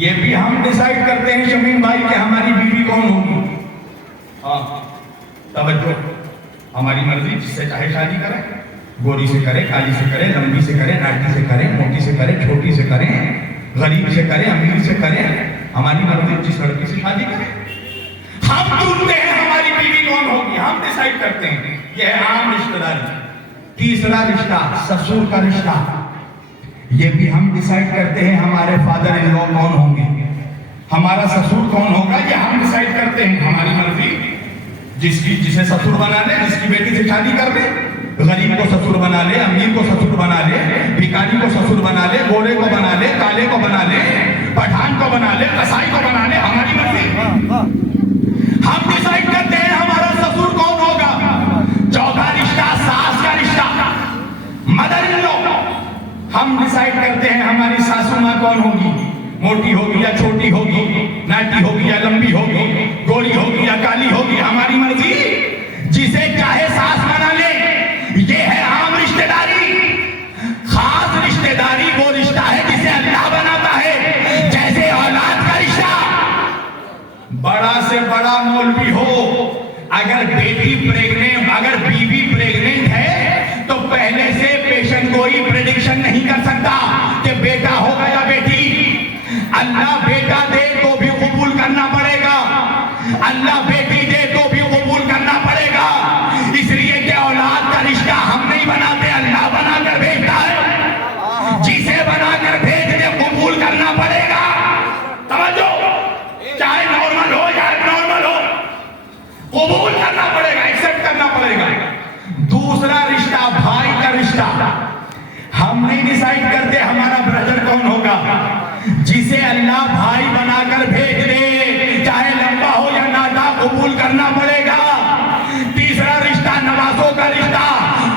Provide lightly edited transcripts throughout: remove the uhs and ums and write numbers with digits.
یہ بھی ہم ڈیسائیڈ کرتے ہیں شمیم بھائی کہ ہماری بیوی کون ہوگی. ہاں توجہ, ہماری مرضی, جس سے چاہے شادی کریں, گوری سے کرے, کالی سے کرے, لمبی سے کرے, ناٹی سے کرے, موٹی سے کرے, چھوٹی سے کرے, غریب سے کرے, امیر سے کرے, ہماری مرضی جس لڑکی سے شادی کرے. ہم چنتے ہیں ہماری بیوی کون ہوگی, ہم ڈیسائیڈ کرتے ہیں. یہ ہے عام رشتہ داری. تیسرا رشتہ سسر کا رشتہ, یہ بھی ہم ڈیسائیڈ کرتے ہیں ہمارے فادر ان لا کون ہوں گے, ہمارا سسر کون ہوگا, یہ ہم ڈیسائیڈ کرتے ہیں. ہماری مرضی, جسے سسر بنا لے, جس کی بیٹی سے شادی کر لے, غریب کو سسر بنا لے, امیر کو سسر بنا لے, بھکاری کو سسر بنا لے, گورے کو بنا لے, کالے کو بنا لے, پٹھان کو بنا لے, قصائی کو بنا لے, ہماری مرضی. ہم ڈیسائیڈ کرتے ہیں ہمارا سسر کون ہوگا. چوتھا رشتہ ساس کا رشتہ, مدر ان لا. ہم ڈیسائیڈ کرتے ہیں ہماری ساسو ماں کون ہوگی, موٹی ہوگی یا چھوٹی ہوگی, ناٹی ہوگی یا لمبی ہوگی, گوری ہوگی یا کالی ہوگی, ہماری مرضی. جسے چاہے ساس بنا لے. یہ ہے عام رشتہ داری. خاص رشتہ داری وہ رشتہ ہے جسے اللہ بناتا ہے, جیسے اولاد کا رشتہ. بڑا سے بڑا مولوی ہو, اگر بیوی پریگننٹ ہے تو پہلے سے پیشنٹ کوئی پریڈکشن نہیں کر سکتا کہ بیٹا ہوگا یا بیٹی. اللہ بیٹا دے تو بھی قبول کرنا پڑے گا, اللہ بیٹی دے تو بھی قبول کرنا پڑے گا. اس لیے کہ اولاد کا رشتہ ہم نہیں بناتے, اللہ بنا کر بھیجتا ہے. جسے بنا کر بھیج دے قبول کرنا پڑے گا. توجہ, چاہے نارمل ہو یا نارمل ہو, قبول کرنا پڑے گا, ایکسپٹ کرنا پڑے گا. دوسرا رشتہ بھائی کا رشتہ, ہم نہیں ڈیسائیڈ کرتے ہمارا برادر کون ہوگا. جسے اللہ بھائی بنا کر بھیج دے, چاہے لمبا ہو یا ناٹا, قبول کرنا پڑے گا. تیسرا رشتہ نوازوں کا رشتہ,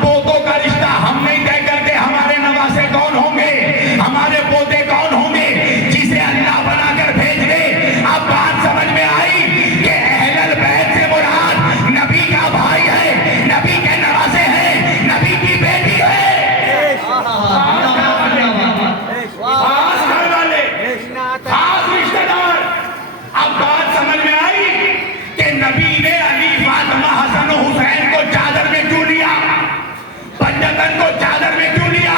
پوتوں کا رشتہ, ہم نہیں طے کرتے ہمارے نوازے کون ہوں گے, ہمارے پوتے کون ہوں گے. جسے اللہ بنا کر بھیج دے. اب بات سمجھ میں آئی کہ اہل البیت سے مراد نبی کا بھائی ہے, نبی کے نوازے ہیں, نبی کی بیٹی ہے. خاص گھر والے, خاص رشتہ دار. اب بات سمجھ میں آئی کہ نبی نے علی, فاطمہ, حسن و حسین کو چادر میں کیوں لیا, پنجتن کو چادر میں کیوں لیا.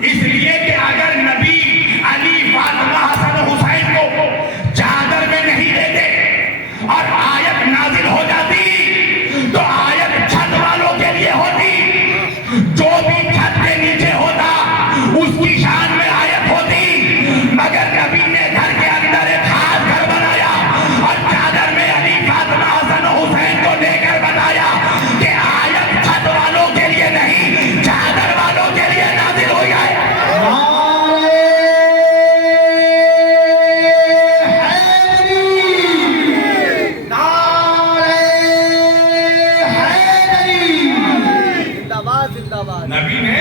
اس لیے کہ اگر نبی علی, فاطمہ, حسن و حسین کو چادر میں نہیں دیتے اور آیت نازل ہو جاتی تو آیت چھت والوں کے لیے ہوتی. جو بھی چھت کے نیچے ہوتا اس کی شان میں آیت ہوتی. مگر نبی نے گھر کے اندر ایک خاص گھر بنایا اور چادر میں علی, فاطمہ, حسن و حسین کو لے کر بتایا کہ آیت چھت والوں کے لیے نہیں, چادر والوں کے لیے نازل ہو جائے. نبی نے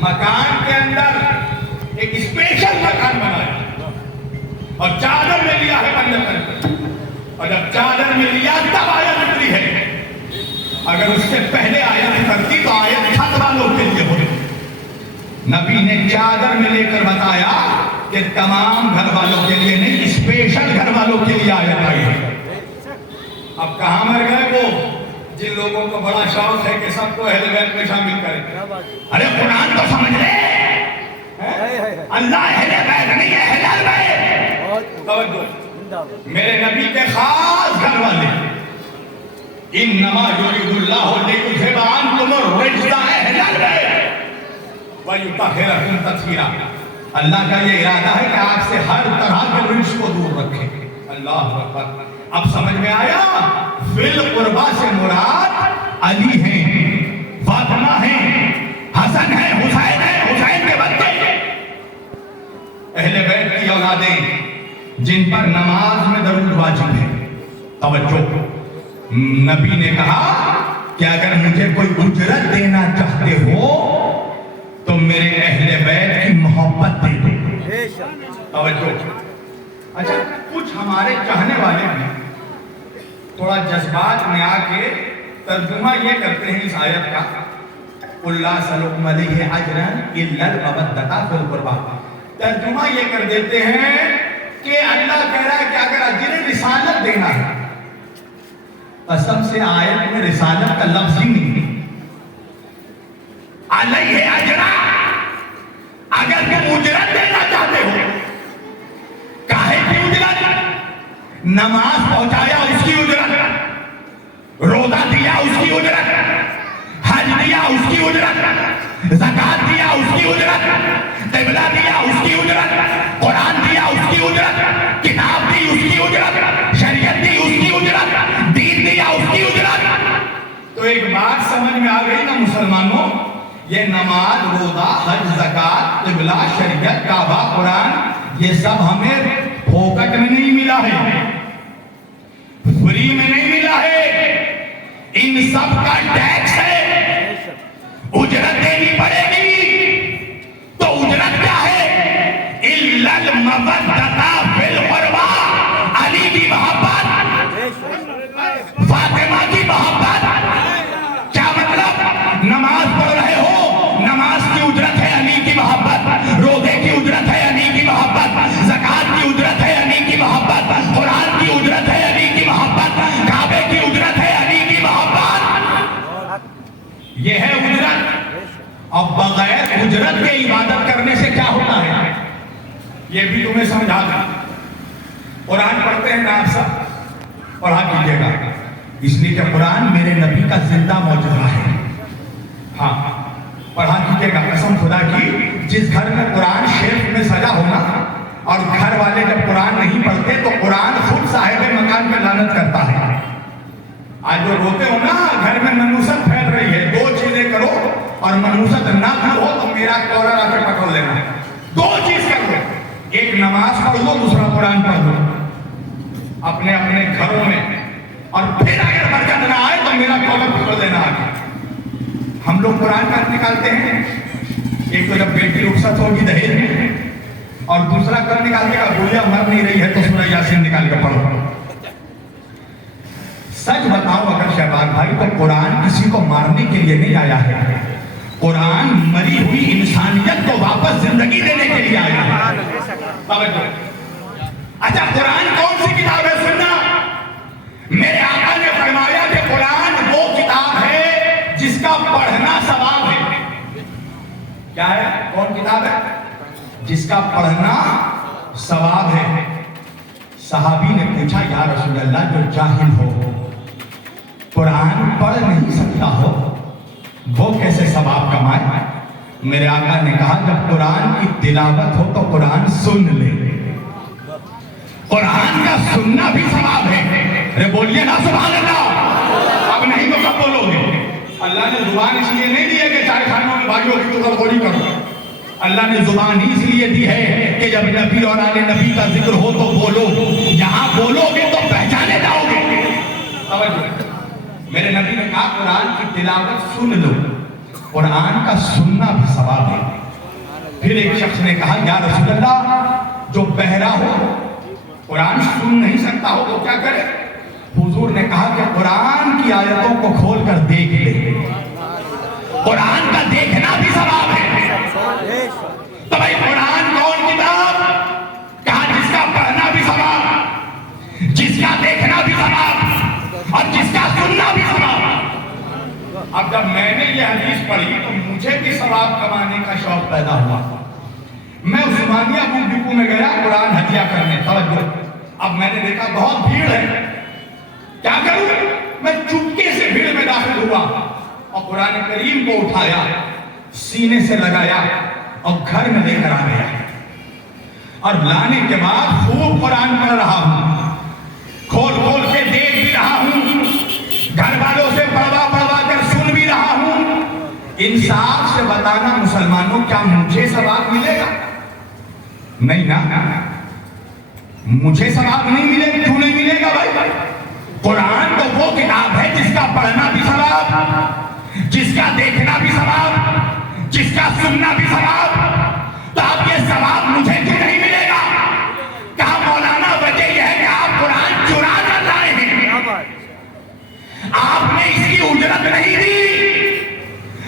مکان کے اندر ایک اسپیشل مکان بنایا اور چادر میں لیا ہے پنجتن, اور جب چادر میں لیا تب آیت اتری ہے. اگر اس سے پہلے آیت اترتی تو آیت چھت والوں کے لیے ہوتی. نبی نے چادر میں لے کر بتایا کہ تمام گھر والوں کے لیے نہیں, اسپیشل گھر والوں کے لیے آیت آئی ہے. اب کہاں مر گئے وہ جن لوگوں کو بڑا شوق ہے کہ سب کو اہل بیت میں شامل کریں. ارے قرآن تو سمجھ لے, اللہ اہل بیت نہیں ہے, اہل بیت. توجہ, میرے نبی کے خاص گھر والے, انما یرید اللہ لیذھب عنکم الرجس اہل البیت ویطہرکم تطہیرا. اللہ کا یہ ارادہ ہے کہ آپ سے ہر طرح کے رجس کو دور رکھے. اللہ اکبر. اب سمجھ میں آیا, فی القربہ سے مراد علی ہیں, فاطمہ ہیں, حسن ہیں, حسین ہیں, حسین کے بچے, اہل بیت کی اولادیں جن پر نماز میں درود واجب ہے. توجہ, نبی نے کہا کہ اگر مجھے کوئی اجرت دینا چاہتے ہو تو میرے اہل بیت کی محبت دے دو. توجہ. اچھا, کچھ ہمارے چاہنے والے ہیں تھوڑا جذبات میں آ کے ترجمہ یہ کرتے ہیں اس آیت کا, قُلْ لَا أَسْأَلُكُمْ عَلَيْهِ أَجْرًا إِلَّا الْمَوَدَّةَ فِي الْقُرْبَىٰ. ترجمہ یہ کر دیتے ہیں کہ اللہ کہہ رہا ہے کہ اگر اجر رسالت دینا ہے، قسم سے آیت میں رسالت کا لفظ ہی نہیں، علیہ اجرا، اگر تم اجرت دینا چاہتے ہو، کاہے کی اجرت؟ نماز پہنچایا اس کی اجرت، روزہ دیا اس کی اجرت، حج دیا اس کی اجرت، زکات دیا اس کی اجرت، قبلہ دیا اس کی اجرت، قرآن دیا اس کی اجرت، کتاب دی اس کی اجرت، شریعت دی اس کی اجرت، دین دیا اس کی اجرت۔ تو ایک بات سمجھ میں آ گئی نا مسلمانوں، یہ نماز، روزہ، حج، زکات، قبلہ، شریعت، کعبہ، قرآن، یہ سب ہمیں پھوکٹ میں نہیں ملا ہے، فری میں نہیں ملا ہے، ان سب کا ٹیکس ہے، اجرت دینی پڑے گی۔ تو اجرت کیا ہے؟ اِلَّا الْمَوَدَّةَ فِي الْقُرْبَى، علی کی محبت، فاطمہ کی محبت۔ کیا مطلب؟ نماز پڑھ رہے ہو، نماز کی اجرت ہے علی کی محبت، روزے کی اجرت ہے علی کی محبت، زکات کی اجرت ہے علی کی محبت، قرآن کی اجرت ہے علی کی محبت، کعبے کی اجرت ہے علی کی محبت۔ یہ ہے اجرت۔ اب بغیر اجرت کے عبادت کرنے سے کیا ہوتا ہے یہ بھی تمہیں سمجھا دیں۔ قرآن پڑھتے ہیں نا آپ سب، پڑھا کیجیے گا، اس لیے کہ قرآن میرے نبی کا زندہ معجزہ ہے۔ ہاں پڑھا کیجیے گا، قسم خدا کی، جس گھر میں قرآن شیلف میں سجا ہونا اور گھر والے جب قرآن نہیں پڑھتے تو قرآن خود صاحب مکان میں لعنت کرتا ہے۔ آج جو روتے ہو نا گھر میں منوست پھیل رہی ہے، دو چیزیں کرو اور منوست نہ کرو تو میرا کالر آ کے پکڑ لینا ہے۔ دو چیز کر دو، ایک نماز پڑھ دو، دوسرا قرآن پڑھ دو اپنے اپنے گھروں میں، اور پھر اگر برکت نہ آئے تو میرا کالر پکڑ لینا آگے۔ ہم لوگ قرآن کب نکالتے ہیں؟ ایک تو جب بیٹی رخصت ہوگی دہیج میں، اور دوسرا کب نکالتے گا؟ گڑیا مر نہیں رہی ہے تو سورہ یاسین نکال کے پڑھو۔ سچ بتاؤ اگر شہباز بھائی، تو قرآن کسی کو مارنے کے لیے نہیں آیا ہے، قرآن مری ہوئی انسانیت کو واپس زندگی دینے کے لیے آیا ہے۔ اچھا قرآن کون سی کتاب ہے؟ سننا، میرے آقا نے فرمایا کہ قرآن وہ کتاب ہے جس کا پڑھنا ثواب ہے۔ کیا ہے؟ کون کتاب ہے؟ جس کا پڑھنا ثواب ہے۔ صحابی نے پوچھا یا رسول اللہ، جو جاہل ہو، قرآن پڑھ نہیں سکتا ہو، وہ کیسے ثواب کمائے؟ میرے آقا نے کہا جب قرآن کی تلاوت ہو تو قرآن سن لے، قرآن کا سننا بھی ثواب ہے۔ ارے بولیے نا سبحان اللہ، اب نہیں تو کب بولو گے؟ اللہ نے زبان اس لیے نہیں دی ہے کہ چائے کھانوں میں بھائیوں کی تو غوری کرو، اللہ نے زبان ہی اس لیے دی ہے کہ جب نبی اور آل نبی کا ذکر ہو تو بولو، یہاں بولو گے تو پہچانے جاؤ گے۔ میرے نبی نے کہا قرآن کی تلاوت سن لو، قرآن کا سننا بھی ثواب ہے۔ پھر ایک شخص نے کہا یا رسول اللہ، جو بہرا ہو، قرآن سن نہیں سکتا ہو تو کیا کرے؟ حضور نے کہا کہ قرآن کی آیتوں کو کھول کر دیکھ لے، قرآن کا دیکھنا بھی ثواب ہے۔ تو بھائی قرآن کون کتاب؟ کہا جس کا پڑھنا بھی ثواب، جس کا دیکھنا بھی ثواب، اور جس کا سننا بھی ثواب۔ اب جب میں نے یہ حدیث پڑھی تو مجھے بھی ثواب کمانے کا شوق پیدا ہوا۔ میں عثمانیہ بک ڈپو میں گیا قرآن ہدیہ کرنے، توجہ، اب میں نے دیکھا بہت بھیڑ ہے، کیا کروں؟ میں چپکے سے بھیڑ میں داخل ہوا اور قرآن کریم کو اٹھایا، سینے سے لگایا اور گھر میں لے کر آ گیا، اور لانے کے بعد خوب قرآن پڑھ رہا ہوں، کھول کھول کے دیکھ بھی رہا ہوں، گھر والوں سے پڑھوا پڑھوا کر سن بھی رہا ہوں۔ انصاف سے بتانا مسلمانوں، کیا مجھے ثواب ملے گا؟ نہیں نا، مجھے ثواب نہیں ملے گا۔ کیوں نہیں ملے گا بھائی؟ قرآن تو وہ کتاب ہے جس کا پڑھنا بھی ثواب، جس کا دیکھنا بھی ثواب، جس کا سننا بھی ثواب۔ تو اب یہ ثواب مجھے کیوں نہیں ملے گا؟ کہا مولانا وجہ یہ ہے کہ آپ قرآن چرا کر لائے ہیں، آپ نے اس کی اجرت نہیں دی۔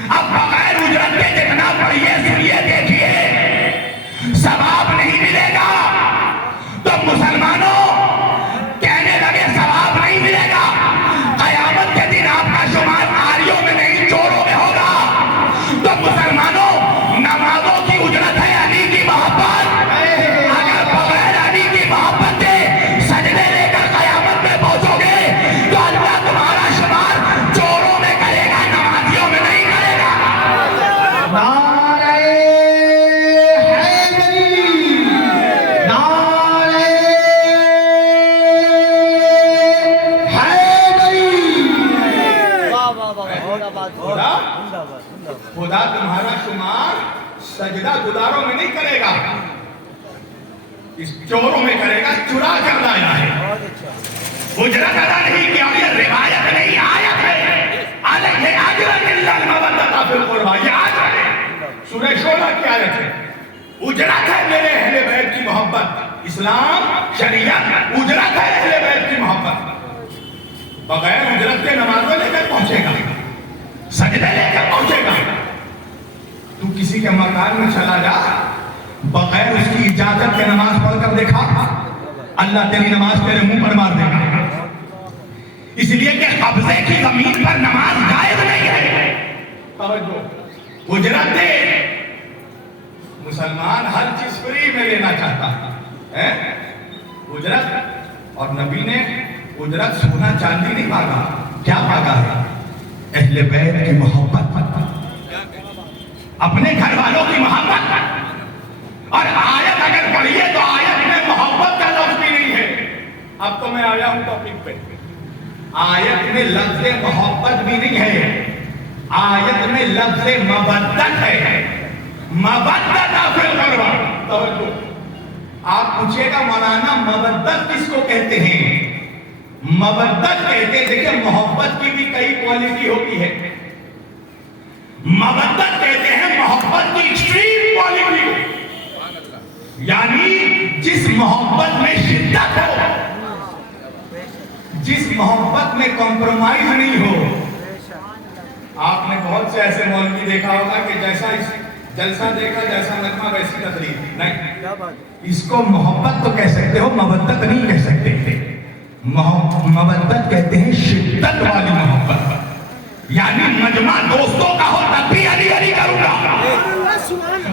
اب بغیر اجرت کے جتنا پڑھیے سنیے دیکھیے ثواب حجرہ گداروں میں نہیں کرے گا، اس چوروں میں کرے گا، چرا کر لایا ہے۔ اجرت ادا نہیں کیا، یہ روایت نہیں آیت ہے۔ علیہ اجر الا المودۃ فی القربى، یہ آیت ہے، سورہ شورى کی آیت ہے۔ اجرت ہے میرے اہل بیت کی محبت، اسلام شریعت اجرت ہے اہل بیت کی محبت۔ بغیر اجرت کے نمازوں لے کر پہنچے گا، سجدے لے کر پہنچے گا۔ تو کسی کے مکان میں چلا جا، بغیر اس کی اجازت کے نماز پڑھ کر دیکھا، اللہ تیری نماز تیرے منہ پر مار دے گا، اس لیے کہ قبضے کی زمین پر نماز جائز نہیں ہے۔ توجہ، اجرت دے۔ مسلمان ہر چیز فری میں لینا چاہتا ہے، اجرت، اور نبی نے اجرت سونا چاندی نہیں مانگا، کیا مانگا ہے؟ اہل بیت کی محبت، اپنے گھر والوں کی محبت۔ اور آیت اگر پڑھیے تو آیت میں محبت کا لفظ بھی نہیں ہے۔ اب تو میں آیا ہوں ٹاپک پہ، آیت میں لفظ محبت بھی نہیں ہے، آیت میں لفظ مودت ہے، مودت فی القربى۔ توجہ، آپ پوچھئے گا مولانا مودت کس کو کہتے ہیں؟ مودت کہتے ہیں، دیکھیں محبت کی بھی کئی کوالٹی ہوتی ہے۔ مودت کہتے ہیں محبت کی ایکسٹریم کوالٹی کو، یعنی جس محبت میں شدت ہو، جس محبت میں کمپرومائز نہیں ہو۔ آپ نے بہت سے ایسے مولوی دیکھا ہوگا کہ جیسا جلسہ دیکھا جیسا نغمہ ویسی تقریر، نہیں، اس کو محبت تو کہہ سکتے ہو، مودت نہیں کہہ سکتے۔ مودت کہتے ہیں شدت والی محبت، یعنی مجمع دوستوں کا ہو تب بھی علی علی کروں گا،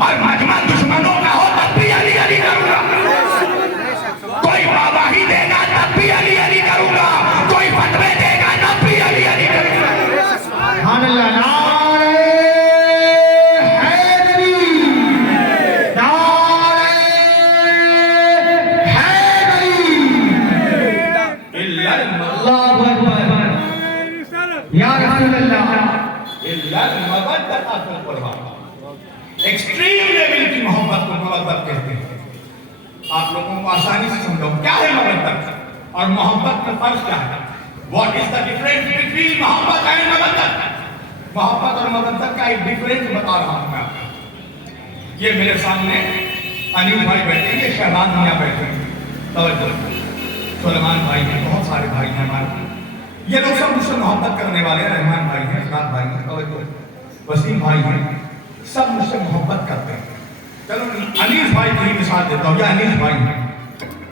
اور مجمع دشمنوں کا ہو تب بھی علی علی کروں گا، کوئی واہی دے گا تب بھی علی علی کروں گا، کوئی فتوے دے گا تب بھی علی علی کروں گا۔ سبحان اللہ، نعرہ حیدری، نعرہ حیدری، اللہ اکبر، یا رسول اللہ، الا المودۃ فی القربى۔ ایکسٹریم لیول کی محبت کو مودت کہتے ہیں۔ آپ لوگوں کو آسانی سے سمجھو کیا ہے مودت اور محبت کا فرق کیا ہے؟ What is the difference between محبت and مودت؟ محبت اور مودت کا ایک ڈیفرنس بتا رہا ہوں میں آپ کو۔ یہ میرے سامنے انیل بھائی بیٹھے ہیں، یہ شہباز میاں بیٹھے ہیں، توجہ، سلیمان بھائی ہیں، بہت سارے بھائی ہیں ہمارے، یہ لوگ سب مجھ سے محبت کرنے والے ہیں، رحمان بھائی ہیں، اسرار بھائی ہیں، توجہ، وسیم بھائی ہیں، سب مجھ سے محبت کرتے ہیں۔ چلو انیس بھائی کی مثال دیتا ہوں، یہ انیس بھائی ہیں،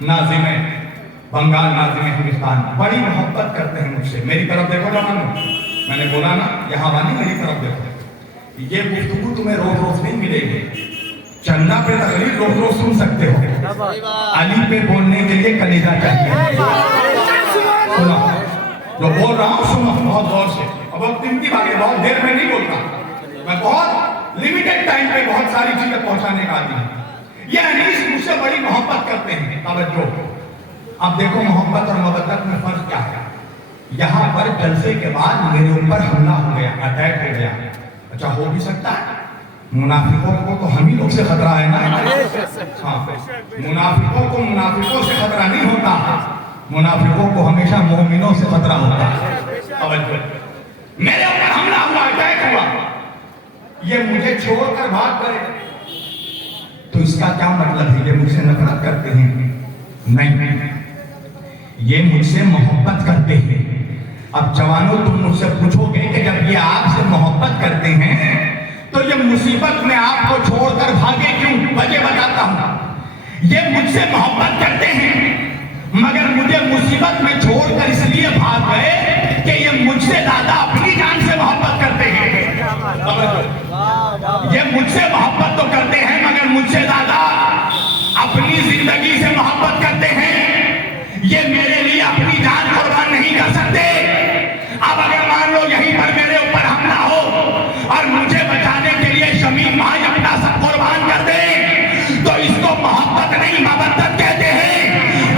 ناظم ہیں، بنگال ناظم ہندوستان، بڑی محبت کرتے ہیں مجھ سے۔ میری طرف دیکھو جوانو، میں نے بولا نا یہاں وانی میری طرف دیکھو، یہ گفتگو تمہیں روز روز نہیں ملے گی، چندہ پہ تقریر روز روز سن سکتے ہو، علی پہ بولنے کے لیے کلیجہ چاہیے۔ سنو جو بول رہا ہوں، سنو بہت غور سے، اب وقت قیمتی بات ہے، بہت دیر میں نہیں بولتا، میں بہت لمیٹڈ ٹائم پہ بہت ساری چیزیں پہنچانے کا عادی ہوں۔ یہ انیس مجھ سے بڑی محبت کرتے ہیں، توجہ۔ اب دیکھو محبت اور مودت میں فرق کیا ہے۔ یہاں پر جلسے کے بعد میرے اوپر حملہ ہو گیا، اٹیک ہو گیا، اچھا ہو بھی سکتا ہے، منافقوں کو تو ہم ہی لوگ سے خطرہ ہے نا، ہاں، منافقوں کو منافقوں سے خطرہ نہیں ہوتا، منافقوں کو ہمیشہ مومنوں سے خطرہ ہوتا ہے۔ توجہ، میرے اوپر حملہ ہوا، اٹیک ہوا، یہ مجھے چھوڑ کر بھاگ گئے، تو اس کا کیا مطلب ہے؟ یہ مجھ سے نفرت کرتے ہیں؟ نہیں، یہ مجھ سے محبت کرتے ہیں۔ اب جوانوں تم مجھ سے پوچھو گے کہ جب یہ آپ سے محبت کرتے ہیں تو یہ مصیبت میں آپ کو چھوڑ کر بھاگے کیوں؟ وجہ بتاتا ہوں۔ یہ مجھ سے محبت کرتے ہیں مگر مجھے مصیبت میں چھوڑ کر اس لیے بھاگ گئے کہ یہ مجھ سے زیادہ اپنی جان سے محبت کرتے ہیں۔ یہ مجھ سے محبت تو کرتے ہیں مگر مجھ سے زیادہ اپنی زندگی سے محبت کرتے ہیں۔ یہ میرے لیے اپنی جان قربان نہیں کر سکتے۔ اب اگر مان لو یہیں پر میرے اوپر حملہ ہو اور مجھے بچانے کے لیے شمیم بھائی اپنا سب قربان کر دیں تو اس کو محبت نہیں مودت کہتے ہیں۔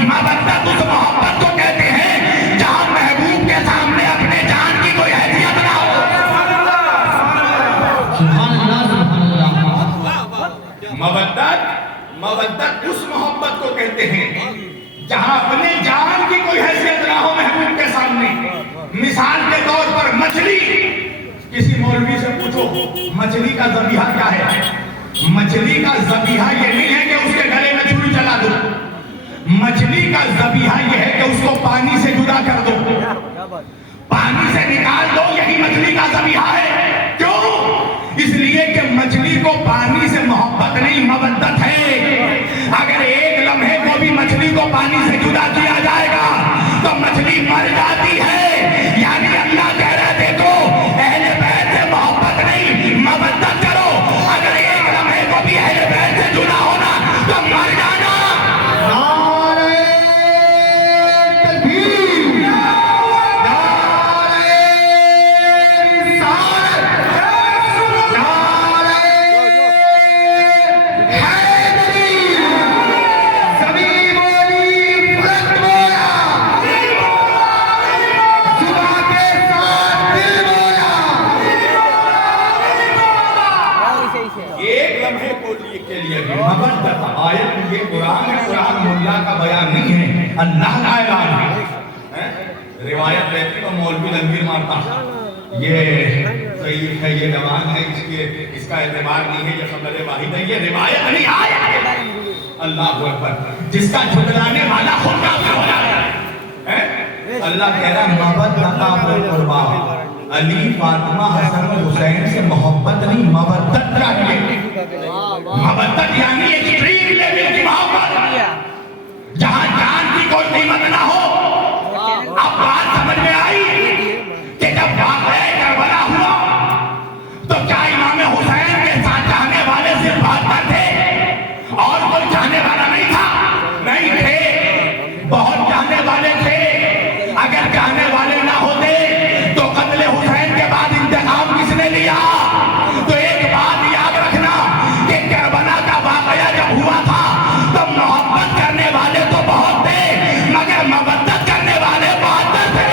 مودت اس محبت کو کہتے ہیں جہاں محبوب کے سامنے اپنے جان کی کوئی حیثیت نہ ہو۔ سبحان اللہ، سبحان اللہ، مودت اس محبت کو کہتے ہیں جہاں اپنے جان کی کوئی حیثیت نہ ہو محبوب کے سامنے. مثال کے طور پر مچھلی، کسی مولوی سے پوچھو مچھلی کا ذبیحہ کیا ہے؟ مچھلی کا ذبیحہ یہ نہیں ہے کہ اس کے گلے میں چھری چلا دو. مچھلی کا ذبیحہ یہ ہے کہ اس کو پانی سے جدا کر دو، پانی سے نکال دو. یہی مچھلی کا ذبیحہ ہے. کیوں؟ اس لیے کہ مچھلی کو پانی سے محبت نہیں مودت ہے. اگر ایک لمحے کو بھی مچھلی کو پانی سے جدا کیا جائے گا تو مچھلی مر جاتی ہے. یعنی اللہ کہہ رہا ہے دیکھو اہل بیت سے محبت نہیں مودت کرو. اگر ایک لمحے کو بھی اہل بیت سے جدا ہونا تو مر جانا. اللہ کا اعلان ہے. روایت لیتی تو مولوی لنگیر مارتا یہ ضعیف ہے، یہ جوان ہے، اس کا اعتبار نہیں ہے، یہ خبر واحد ہے. یہ روایت نہیں آیا. اللہ اکبر. جس کا جھٹلانے والا خود کافر ہو جاتا ہے. اللہ کہہ رہا مودت قربا. علی فاطمہ حسن حسین سے محبت نہیں مودت چاہیے. مودت یعنی ایکسٹریم لیول کی محبت جہاں جان کی کوئی قیمت نہ ہو. اب بات سمجھ میں آئی کہ جب واقعہ کربلا ہوا تو کیا امام حسین کے ساتھ جانے والے صرف بہتر تھے اور کوئی جانے والا نہیں تھا؟ نہیں تھے، بہت جانے والے تھے. اگر جانے والے نہ ہوتے تو قتل حسین کے بعد انتقام کس نے لیا؟ تو ایک بات یاد رکھنا کہ کربلا کا واقعہ جب ہوا تھا تو محبت کرنے والے تو بہت تھے مگر مودت کرنے والے بہت تھے.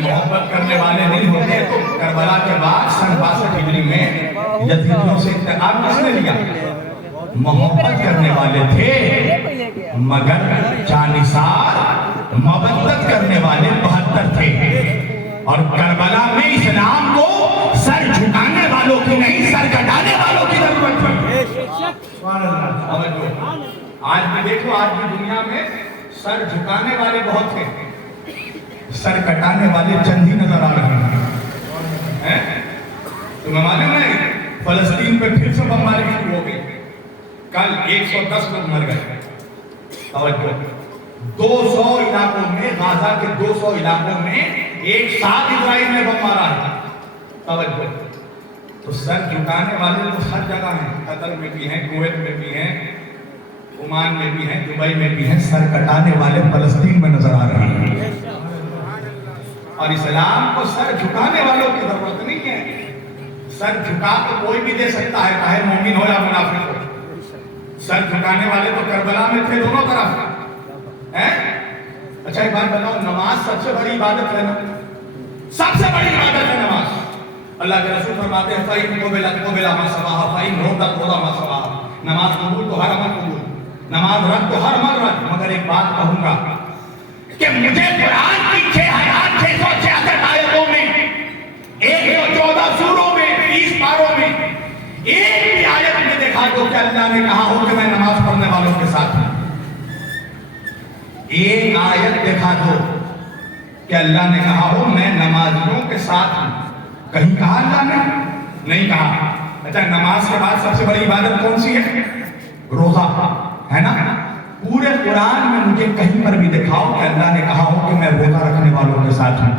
محبت کرنے والے نہیں ہوتے تو کربلا کے بعد سن 62 ہجری میں یزیدیوں سے انتقام کس نے لیا؟ محبت کرنے والے تھے مگر جانثار مودت کرنے والے 72 تھے. اور کربلا میں اسلام کو سر جھکانے والوں کی نہیں سر کٹانے والوں کی ضرورت پڑی. آج بھی دیکھو، آج بھی دنیا میں سر جھکانے والے بہت ہیں، سر کٹانے والے چند ہی نظر آ رہے ہیں. تمہیں معلوم ہے فلسطین پہ پھر سے بمباری شروع ہو گئی. کل 110 لوگ مر گئے. توجہ، 200 علاقوں میں، غازہ کے 200 علاقوں میں ایک ساتھ اسرائیل نے بم مارا ہے. توجہ، تو سر جھکانے والے تو ہر جگہ ہیں. قطر میں بھی ہیں، کویت میں بھی ہیں، عمان میں بھی ہیں، دبئی میں بھی ہیں. سر کٹانے والے فلسطین میں نظر آ رہے ہیں. اور اسلام کو سر جھکانے والوں کی ضرورت نہیں ہے. سر جھکا تو کوئی بھی دے سکتا ہے، چاہے مومن ہو یا منافق ہو. سر جھکانے والے تو کربلا میں تھے دونوں طرف. اچھا ایک بات بتاؤ، نماز سب سے بڑی عبادت ہے نا؟ سب سے بڑی عبادت ہے نماز. اللہ کے رسول فرماتے ہیں فَإِن قُبِلَ مَا سَوَاهَا فَإِن رُدَّتْ مَا سَوَاهَا. نماز قبول تو ہر عمل قبول، نماز رد تو ہر عمل رد. مگر ایک بات کہوں گا کہ مجھے قرآن کی 6666 آیتوں میں، 114 سوروں میں، 30 پاروں میں ایک بھی آیت میں دیکھا تو کہ اللہ نے کہا ہو کہ میں نماز پڑھنے والوں کے ساتھ ہوں. ایک آیت دیکھا دو کہ اللہ نے کہا ہو میں نمازیوں کے ساتھ ہوں. کہیں کہا اللہ نے؟ نہیں کہا. اچھا نماز کے بعد سب سے بڑی عبادت کون سی ہے؟ روزہ ہے نا. پورے قرآن میں مجھے کہیں پر بھی دکھاؤ کہ اللہ نے کہا ہو کہ میں روزہ رکھنے والوں کے ساتھ ہوں.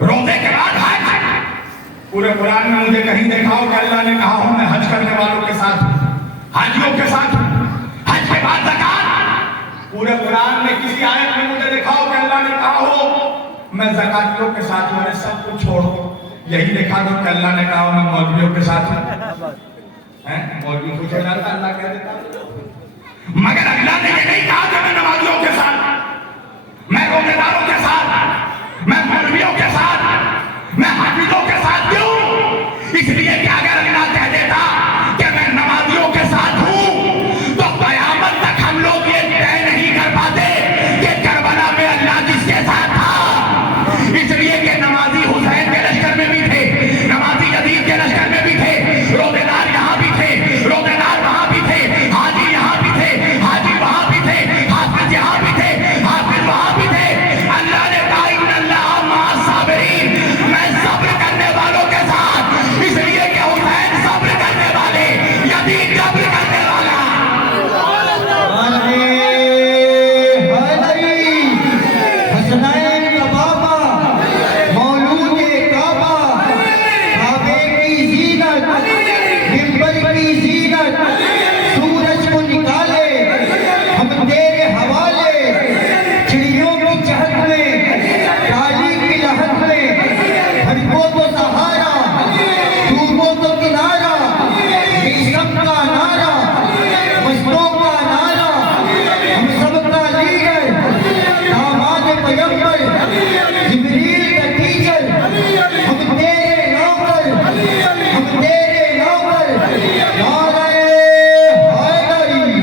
روزے کے بعد حج. پورے قرآن میں مجھے کہیں دکھاؤ کہ اللہ نے کہا ہو میں حج کرنے والوں کے ساتھ ہوں، حاجیوں کے ساتھ ہوں. حج کے بعد زکات. پورے قرآن میں کسی آیت میں مجھے دکھاؤ کہ اللہ نے کہا ہو میں زکاتیوں کے ساتھ ہوں، سب کچھ چھوڑو، یہی دکھا دو کہ اللہ نے کہا ہو میں مولویوں کے ساتھ ہوں، مولویوں کو چلاتا اللہ کہہ دیتا، مگر اللہ نے یہ نہیں کہا کہ میں نمازیوں کے ساتھ، میں روزے داروں کے ساتھ، میں مولویوں کے ساتھ، میں حافظوں کے ساتھ کیوں؟ اس لیے کہ اگر اللہ کہہ دیتا کہ میں نمازیوں کے ساتھ ہوں تو قیامت تک ہم لوگ یہ طے نہیں کر پاتے کہ کربلا میں اللہ کس کے ساتھ تھا، اس لیے کہ نمازی حسین کے لشکر میں بھی تھے، نمازی یزید کے لشکر میں بھی تھے، روزے دار یہاں بھی تھے، روزے دار وہاں بھی تھے، حاجی یہاں بھی تھے، حاجی وہاں بھی تھے، حافظ یہاں بھی تھے، حافظ وہاں بھی تھے۔ اللہ نے کہا ان اللہ مع الصابرین، میں صبر کرنے والوں کے ساتھ، اس لیے کہ حسین صبر کرنے والے، یزید صبر کرنے والا۔ حسنین کا بابا، مولود کعبہ، کعبے کی زینت، منبر کی زینت، سورج کو نکالے ہم تیرے حوالے، چڑیوں کی چہک میں، ڈالی کی لہر میں، ہر کو تو سہارا، ڈوبو تو کنارا، بیشم کا نعرہ، مستوں کا نعرہ، ہم سب کا لیڈر، داماد پیغمبر، جبریل کا ٹیچر، ہم تیرے نوکر، ہم تیرے نوکر، نعرہ حیدری۔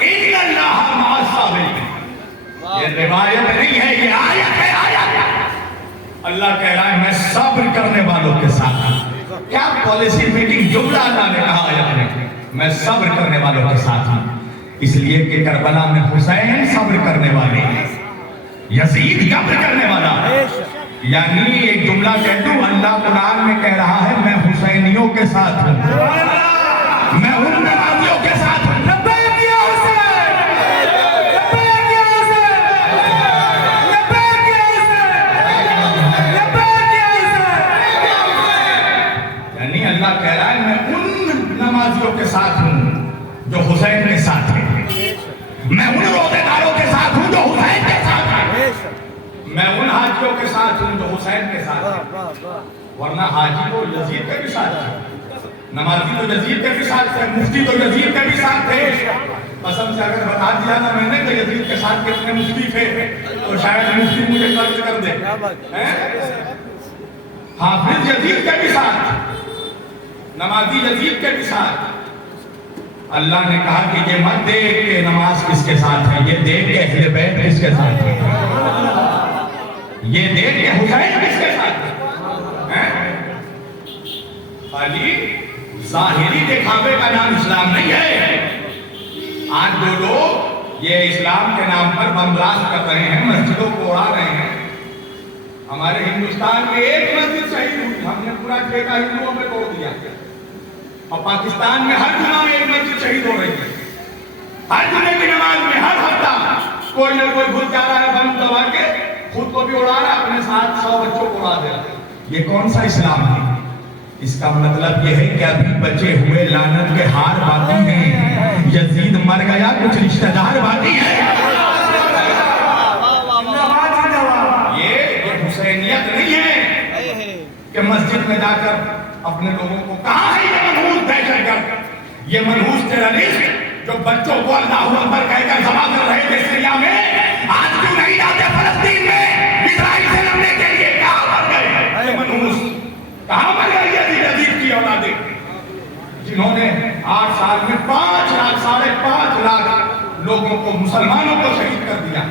ان اللہ مع الصابرین، یہ روایت نہیں ہے، یہ آیت ہے، آیت۔ اللہ کہہ رہا ہے میں صبر کرنے والوں کے ساتھ ہوں۔ کیا پالیسی میٹنگ جملہ اللہ نے کہا آیت میں، میں صبر کرنے والوں کے ساتھ ہوں، اس لیے کہ کربلا میں حسین صبر کرنے والے، یزید صبر کرنے والا، یعنی ایک جملہ کہہ دوں، اللہ قرآن میں کہہ رہا ہے میں حسینیوں کے ساتھ ہوں، میں ان نمازیوں کے ساتھ ہوں۔ لبیک یا حسین، لبیک یا حسین، لبیک یا حسین، لبیک یا حسین۔ یعنی اللہ کہہ رہا ہے میں ان نمازیوں کے ساتھ ہوں جو حسین کے ساتھ ہیں، میں ان روزے داروں کے ساتھ ہوں جو حسین کے ساتھ ہیں، میں ان حاجیوں کے ساتھ ہوں جو حسین کے ساتھ ہیں، ورنہ حاجی تو یزید کے بھی ساتھ تھے، نمازی تو یزید کے بھی ساتھ تھے، مفتی تو یزید کے بھی ساتھ تھے۔ قسم سے اگر بتا دیا نا میں نے کہ یزید کے ساتھ کتنے مفتی تھے تو شاید مفتی مجھے قرض کر دے۔ حافظ یزید کے بھی ساتھ، نمازی یزید کے بھی ساتھ۔ اللہ نے کہا کہ یہ مت دیکھ کہ نماز کس کے ساتھ ہے، یہ دیکھ کہ اہل بیت کس کے ساتھ ہے، یہ دیکھ کہ حسین کس کے ساتھ ہے۔ خالی ظاہری دکھاوے کا نام اسلام نہیں ہے۔ آج جو لوگ یہ اسلام کے نام پر بم بلاسٹ کر رہے ہیں، مسجدوں کو اڑا رہے ہیں، ہمارے ہندوستان میں ایک مسجد شہید ہوئی، ہم نے پورا ٹھیکہ ہندوؤں میں توڑ دیا، اور پاکستان میں ہر جمعہ میں ایک مسجد شہید ہو رہی ہے، ہر جمعے کی نماز میں ہر ہفتہ کوئی نہ کوئی گھس جا رہا ہے بم دبا کے، خود کو بھی اڑا رہا ہے، اپنے ساتھ 100 بچوں کو اڑا دے رہا ہے۔ یہ کون سا اسلام ہے؟ اس کا مطلب یہ ہے کہ ابھی بچے ہوئے لعنت کے ہار باقی ہیں، یزید مر گیا، کچھ رشتہ دار باقی ہیں۔ یہ حسینیت نہیں ہے کہ مسجد میں جا کر اپنے لوگوں کو، کہاں ہے یہ منحوس دہشت گرد، یہ منحوس ٹیررسٹ جو بچوں کو اللہ اکبر کہہ کر ذبح کر رہے تھے سیریا میں، آج کیوں نہیں جاتے فلسطین میں اسرائیل سے لڑنے کے لیے؟ کہاں مر گئے یہ منحوس؟ کہاں مر گئی یزید کی اولادیں جنہوں نے 8 سال میں 5 لاکھ 5.5 لاکھ لوگوں کو، مسلمانوں کو شہید کر دیا،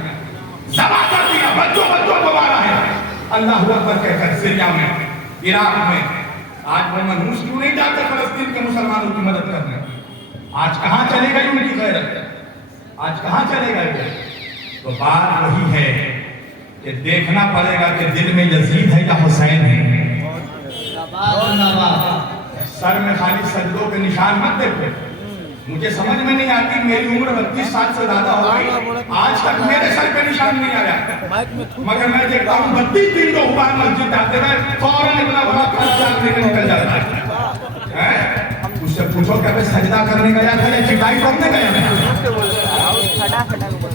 ذبح کر دیا، بچوں کو مارا ہے اللہ اکبر کہہ کر سیریا میں، عراق میں۔ آج وہ منحوس کیوں نہیں جاتے فلسطین کے مسلمانوں کی مدد کرنے؟ آج کہاں چلے گئی ان کی غیرت؟ آج کہاں چلے گئے؟ تو بات وہی ہے کہ دیکھنا پڑے گا کہ دل میں یزید ہے یا حسین ہے۔ سر میں خالی سجدوں کے نشان مت دیکھو، مجھے سمجھ میں نہیں آتی، میری عمر 32 سال سے زیادہ ہو گئی، آج تک میرے سر پہ نشان نہیں آیا، مگر میں دیکھتا ہوں 32 دن کو اوپر مسجد جاتے ہیں، فوراً اتنا بڑا خرچہ لے کے نکل جاتا ہے۔ اس سے پوچھو کہ میں سجدہ کرنے گیا تھا یا چٹائی کرنے گیا تھا؟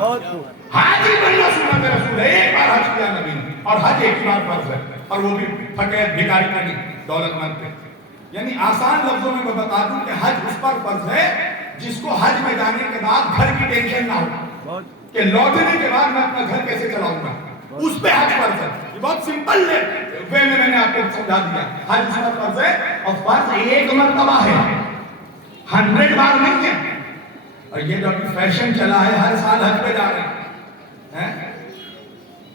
حاجی بننا سنت رسول ہے. ایک بار حج کیا نبی نے, اور حج ایک ہی بار فرض ہے, اور وہ بھی فقیر بھکاری کا نہیں, دولت مند پہ. یعنی آسان لفظوں میں بتا دوں کہ حج اس پر فرض ہے جس کو حج میں جانے کے بعد گھر کی ٹینشن نہ ہو کہ لوٹنے کے بعد میں اپنا گھر کیسے چلاؤں گا, اس پہ حج فرض ہے. یہ بہت سمپل وے میں نے آپ کو سمجھا دیا. حج اس پر فرض ہے, اور فرض ایک مرتبہ ہے, 100 بار نہیں ہے. اور یہ جو ابھی فیشن چلا ہے, ہر سال حج پہ جا رہے ہیں,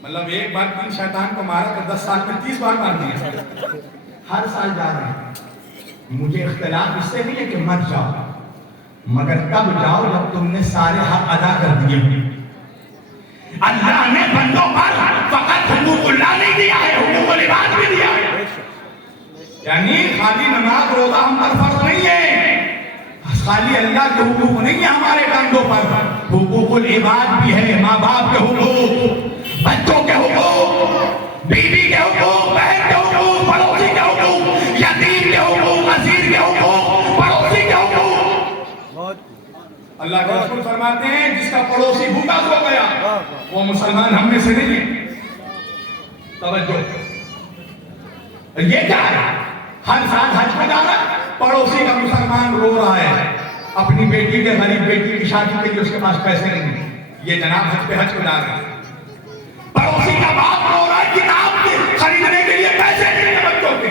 مطلب ایک بار 3 شیطان کو مارا تو 10 سال میں 30 بار مار دیا, ہر سال جا رہے ہیں. مجھے اختلاف اس سے نہیں ہے کہ مت جاؤ, مگر تب جاؤ جب تم نے سارے حق ادا کر دیے. اللہ نے بندوں پر فقط حقوق اللہ نہیں دیا ہے, حقوق العباد بھی دیا ہے. یعنی خالی نماز روزہ ہم پر فرض نہیں ہے, خالی اللہ کے حقوق نہیں ہے ہمارے کاندھوں پر, حقوق العباد بھی ہے. ماں باپ کے حقوق, بچوں کے حقوق, بیوی کے حقوق, بہن کے حقوق, پڑوسی کے حقوق, یتیم کے حقوق, اسیر کے حقوق, پڑوسی کے حقوق. اللہ کے رسول فرماتے ہیں جس کا پڑوسی بھوکا سو گیا وہ مسلمان ہم میں سے نہیں ہے. توجہ, یہ کیا ہے؟ ہر سال حج میں جانا, پڑوسی کا مسلمان رو رہا ہے اپنی بیٹی کے, غریب بیٹی کی شادی کے لیے اس کے پاس پیسے نہیں ہیں, یہ جناب حج پہ حج کو جا رہے ہیں. پڑوسی کا باپ رو رہا ہے کتاب خریدنے کے لیے پیسے نہیں ہیں بچوں کے,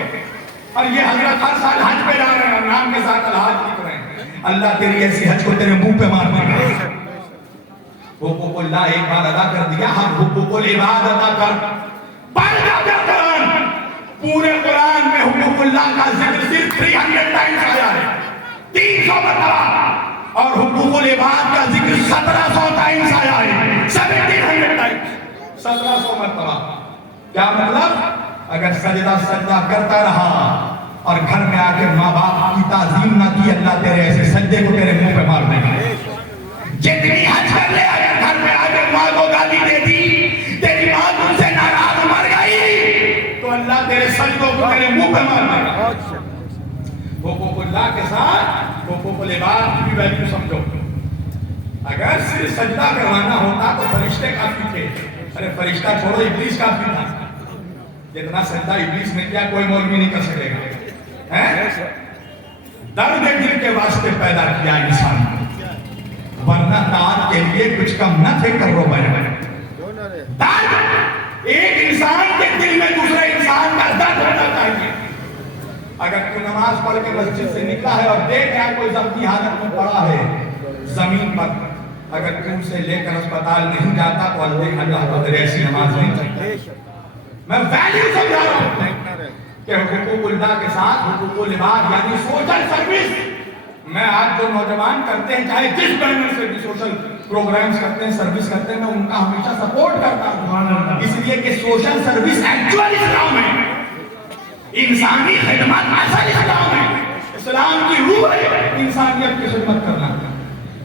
اور یہ حضرت ہر سال حج پہ جا رہے ہیں, نام کے ساتھ الحاج لکھ رہے ہیں. اللہ تیری ایسی حج کو تیرے منہ پہ مار دے گا. حقوق اللہ ایک بار ادا کر دیا, ہم حقوق العباد ادا کر. پڑھ جا قرآن, پورے قرآن میں حقوق اللہ کا ذکر صرف 300 ٹائمز آیا ہے, 300 مرتبہ, اور حقوق العباد کا ذکر 1700 ٹائمز آیا ہے, 1700 ٹائمز, 1700 مرتبہ. کیا مطلب؟ اگر سجدہ کرتا رہا اور گھر میں آ کے ماں باپ کی تعظیم نہ کی, اللہ تیرے ایسے سجدے کو تیرے منہ پہ مار دے گا. جتنی حج کر لے, اگر گھر میں آ کے ماں کو گالی دے دی, تیری ماں تم سے ناراض مر گئی, تو اللہ تیرے سجدوں کو تیرے منہ پہ مار دے گا. حقوق اللہ کے ساتھ حقوق العباد کی ویلیو سمجھو. اگر صرف سجدہ کروانا ہوتا تو فرشتے کافی تھے. ارے فرشتہ چھوڑو, ابلیس کافی تھا. جتنا سجدہ ابلیس نے کیا کوئی مولوی نہیں کر سکے گا. درد دل کے واسطے پیدا کیا انسان کو, ورنہ داد کے لیے کچھ کم نہ تھے کرو بیان. درد ایک انسان کے دل میں دوسرے انسان کا درد ہونا چاہیے. اگر کوئی نماز پڑھ کے مسجد سے نکلا ہے اور دیکھ رہا ہے کوئی زخمی حالت میں پڑا ہے زمین پر, اگر تم سے لے کر اسپتال نہیں جاتا تو اللہ کو تیرے ایسی نماز نہیں چاہیے. میں ویلیو سمجھا رہا ہوں کہ حقوق اللہ کے ساتھ حقوق العباد یعنی سوشل سروس. میں آج جو نوجوان کرتے ہیں چاہے جس بینر سے بھی سوشل پروگرامز کرتے ہیں, سروس کرتے ہیں, میں ان کا ہمیشہ سپورٹ کرتا ہوں, اس لیے کہ سوشل سروس ایکچوئل اسلام ہے, انسانی خدمت اصل اسلام ہے. اسلام کی روح ہے انسانیت کی خدمت کرنا.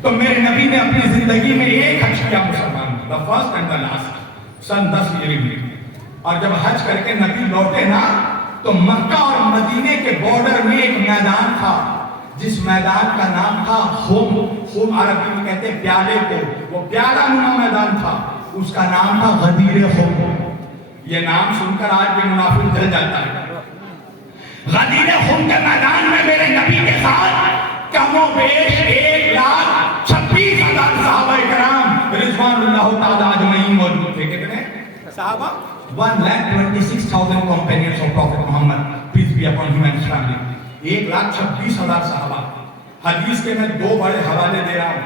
تو میرے نبی نے اپنی زندگی میں ایک حج کیا مسلمان, the first and the last, سن 10 ہجری میں. اور جب حج کر کے نبی لوٹے نا تو مکہ اور مدینے کے بارڈر میں ایک میدان تھا جس میدان کا نام تھا خم. خم عربی میں کہتے ہیں پیالے کو, وہ پیالہ نما میدان تھا, اس کا نام تھا غدیر خم. یہ نام سن کر آج بھی منافق جل جاتا ہے. غدیر خم کے میدان میں میرے نبی کے ساتھ کم و بیش 1,26,000 صحابہ کرام رضوان اللہ تعالیٰ اجمعین موجود تھے. کتنے صحابہ؟ 1,26,000 companions of Prophet Muhammad, peace be upon him and his family. 1,26,000 صحابہ. حدیث کے میں 2 بڑے حوالے دے رہا ہوں,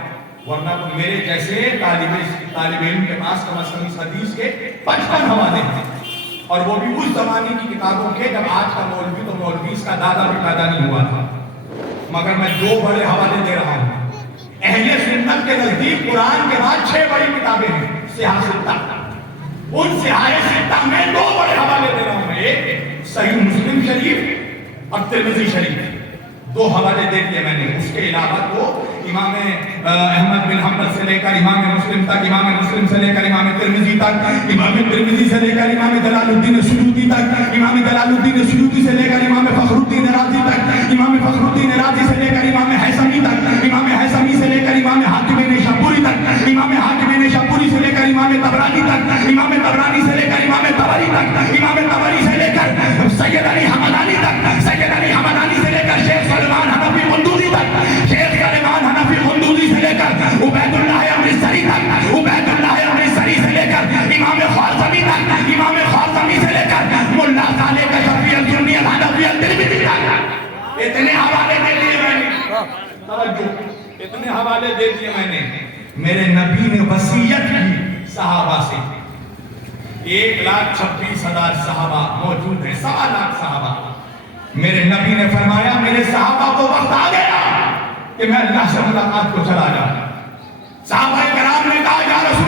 ورنہ تو میرے جیسے طالب علم کے پاس کم از کم اس حدیث کے 55 حوالے ہیں, اور وہ بھی اس زمانے کی کتابوں کے جب آج کا مولوی تو مولوی اس کا دادا بھی پیدا نہیں ہوا تھا. مگر میں 2 بڑے حوالے دے رہا ہوں. اہل سنت کے نزدیک قرآن کے بعد 6 بڑی کتابیں ہیں, سیاہ ستہ. ان سیاہ ستہ میں 2 بڑے حوالے دے رہا ہوں. ایک صحیح مسلم شریف اور ترمذی شریف, 2 حوالے دے دیے میں نے. اس کے علاوہ تو امام احمد بن حنبل سے لے کر امام مسلم تک, امام مسلم سے لے کر امام ترمذی تک, امام ترمذی سے لے کر امام جلال الدین سیوطی تک, امام جلال الدین سیوطی سے لے کر امام فخر الدین رازی تک, امام فخر الدین رازی سے لے کر امام حیثمی تک, امام حیثمی سے لے کر امام حاکم نیشابوری تک, امام حاکم نیشابوری تک، امام طبرانی سے لے کر امام طبری تک، امام طبری سے لے کر سید علی حمدانی تک، سید علی حمدانی سے لے کر شیخ سلمان حنفی قندوزی تک، شیخ سلمان حنفی قندوزی سے لے کر عبید اللہ امرتسری تک، عبید اللہ امرتسری سے لے کر امام خوارزمی تک، امام خوارزمی سے لے کر ملا صالح کشفی السنی الحنفی الترمذی تک. اتنے حوالے دے دیے میں نے، توجہ، اتنے حوالے دے دیے میں نے. میرے نبی نے وصیت کی صحابہ سے. 1,26,000 صحابہ موجود ہیں، 1,25,000 صحابہ. میرے نبی نے فرمایا میرے صحابہ کو وقت آ گیا کہ میں اللہ سے ملاقات کو چلا جاؤں. صحابہ کرام نے کہا یا رسول